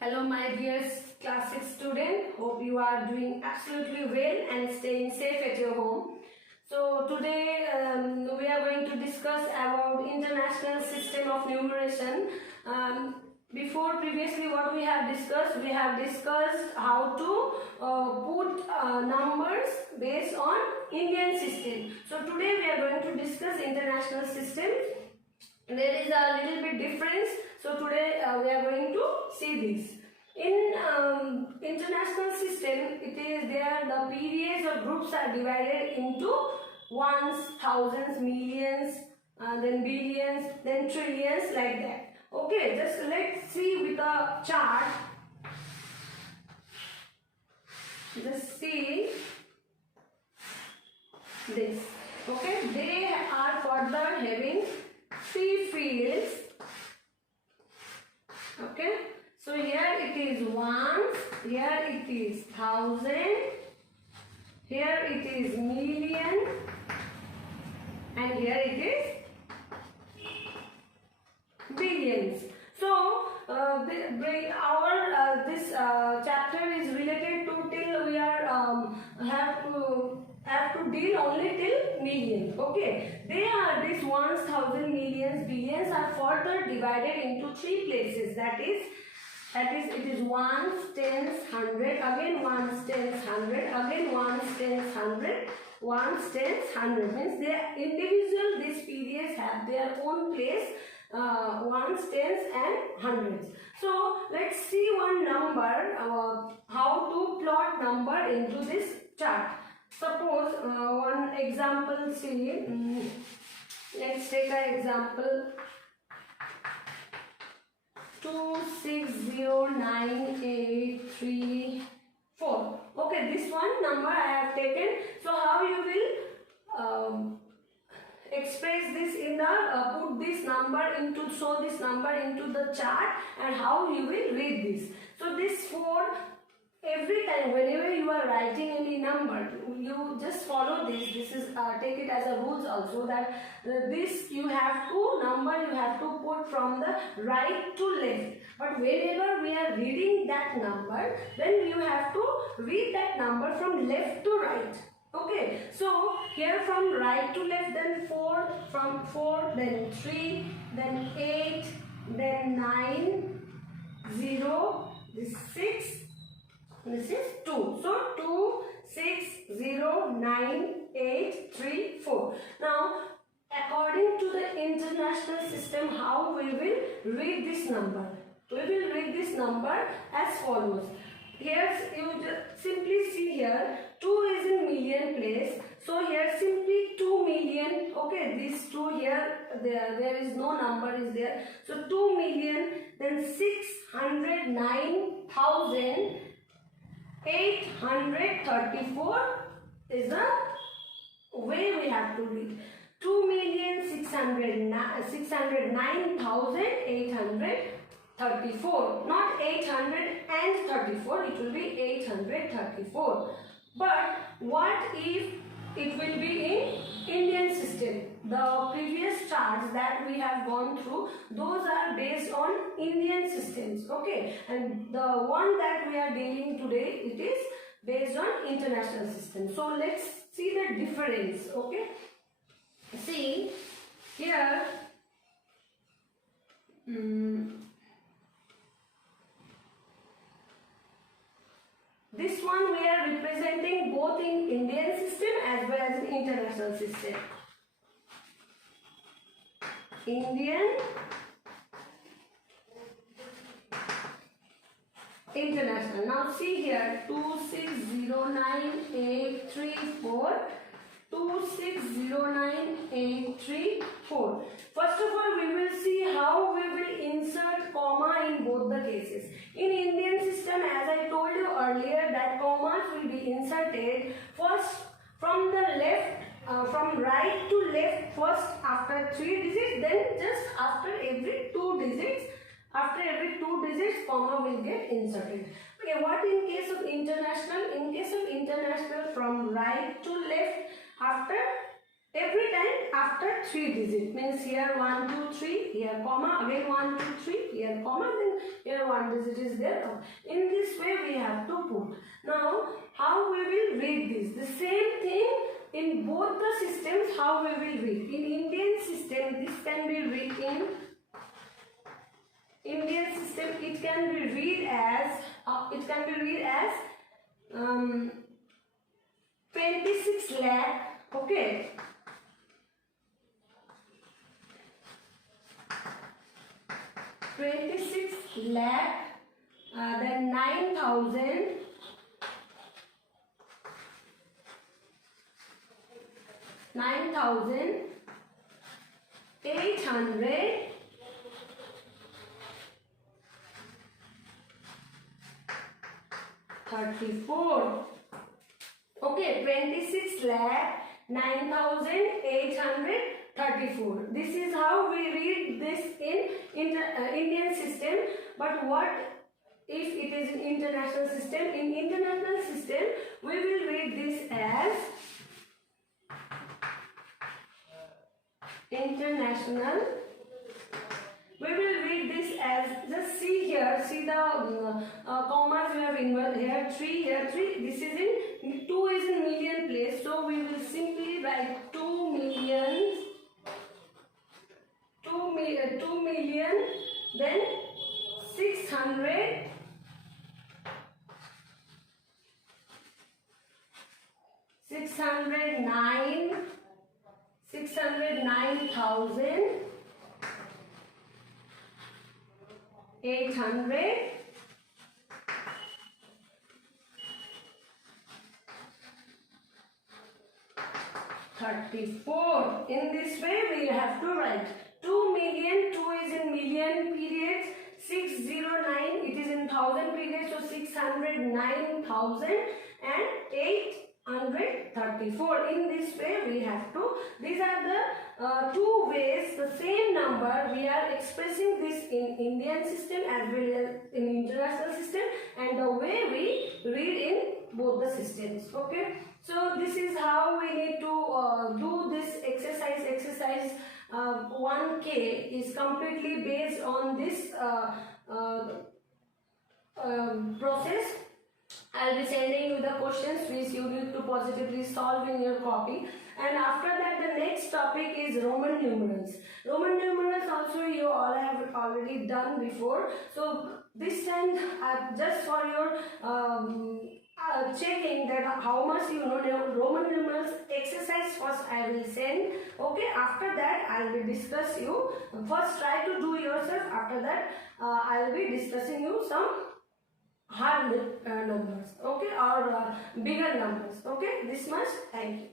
Hello my dear class 6 student, hope you are doing absolutely well and staying safe at your home. So today we are going to discuss about international system of numeration. Previously what we have discussed how to put numbers based on Indian system. So today we are going to discuss international system. There is a little bit difference, so today we are going to see this. In international system, it is there the periods or groups are divided into ones, thousands, millions, then billions, then trillions, like that. Okay, just let's see with a chart. Just see this. Okay, they are further having three fields. Okay, so here it is ones, here it is thousand, here it is million, and here it is billions. So this chapter is related to till we are have to deal only till million. Okay, they are this ones, thousand, millions, billions are further divided into three places. That is it is ones, tens, hundred, again ones, tens, hundred, again ones, tens, hundred, ones, tens, hundred. Means they are individual. These periods have their own place. Ones, tens, and hundreds. So let's see one number. How to plot number into this chart. Suppose one example. See, let's take an example. 2609834. Okay, this one number I have taken. So how you will express this in the put this number into, show this number into the chart, and how you will read this. So this 4, every time whenever you are writing any number, you just follow this. This is take it as a rules also, that this you have to put from the right to left. But whenever we are reading that number, then you have to read that number from left to right. Okay, so here from right to left, then 4, from 4, then 3, then 8, then 9, 0, this 6, this is 2. So 2, 6, 0, 9, 8, 3, 4. Now, according to the international system, how we will read this number? We will read this number as follows. Here you just simply see here 2 is in million place. So here simply 2 million. Okay, these 2 here, there is no number is there. So 2 million, then 609,834 is the way we have to read. 2,609,834, not 834, it will be 834. But what if it will be in Indian system? The previous charts that we have gone through, those are based on Indian systems. Okay, and the one that we are dealing today, it is based on international system. So let's see the difference. Okay, see here. This one we are representing both in Indian system as well as in international system. Indian, international. Now see here 2609834. 2609834. First of all, we will see how we will insert comma in both the cases. In Indian system, as I told you earlier, that commas will be inserted first from the left, from right to left first after 3 digits, then just after every 2 digits. After every 2 digits, comma will get inserted. Okay, what in case of international? In case of international, from right to left, after every time after 3 digits, means here 1 2 3, here comma, again 1 2 3, here comma, then here one digit is there. In this way we have to put. Now how we will read this? The same thing in both the systems. How we will read? In Indian system, this can be read in Indian system. It can be read as 26 lakh. Okay. 26 lakh, then 9,000, 9,800, 34. Okay, 26 lakh 9,834. This is how we read this in Indian system. But what if it is an international system? In international system, we will read this as international. We will read this as, just see here, see the commas we have inverted here, 3, here 3. This is in 2 is in million place, so we will simply write 2 million, then 600, 609,000, 800, 34. In this way we have to write 2 million, 2 is in million periods, 609 it is in thousand periods, so 609,000 and 834. In this way we have to, these are the two ways, the same number we are expressing this in Indian system as well as in international system, and the way we read in both the systems. Okay, so this is how we need to do this exercise. Exercise 1K is completely based on this process. I'll be sending you the questions which you need to positively solve in your copy. And after that, the next topic is Roman numerals. Roman numerals also you all have already done before. So this time, just for your checking that how much you know Roman numerals exercise, first I will send. Okay, after that I will discuss you. First try to do yourself. After that I will be discussing you some hard numbers, okay, or bigger numbers. Okay, this much. Thank you.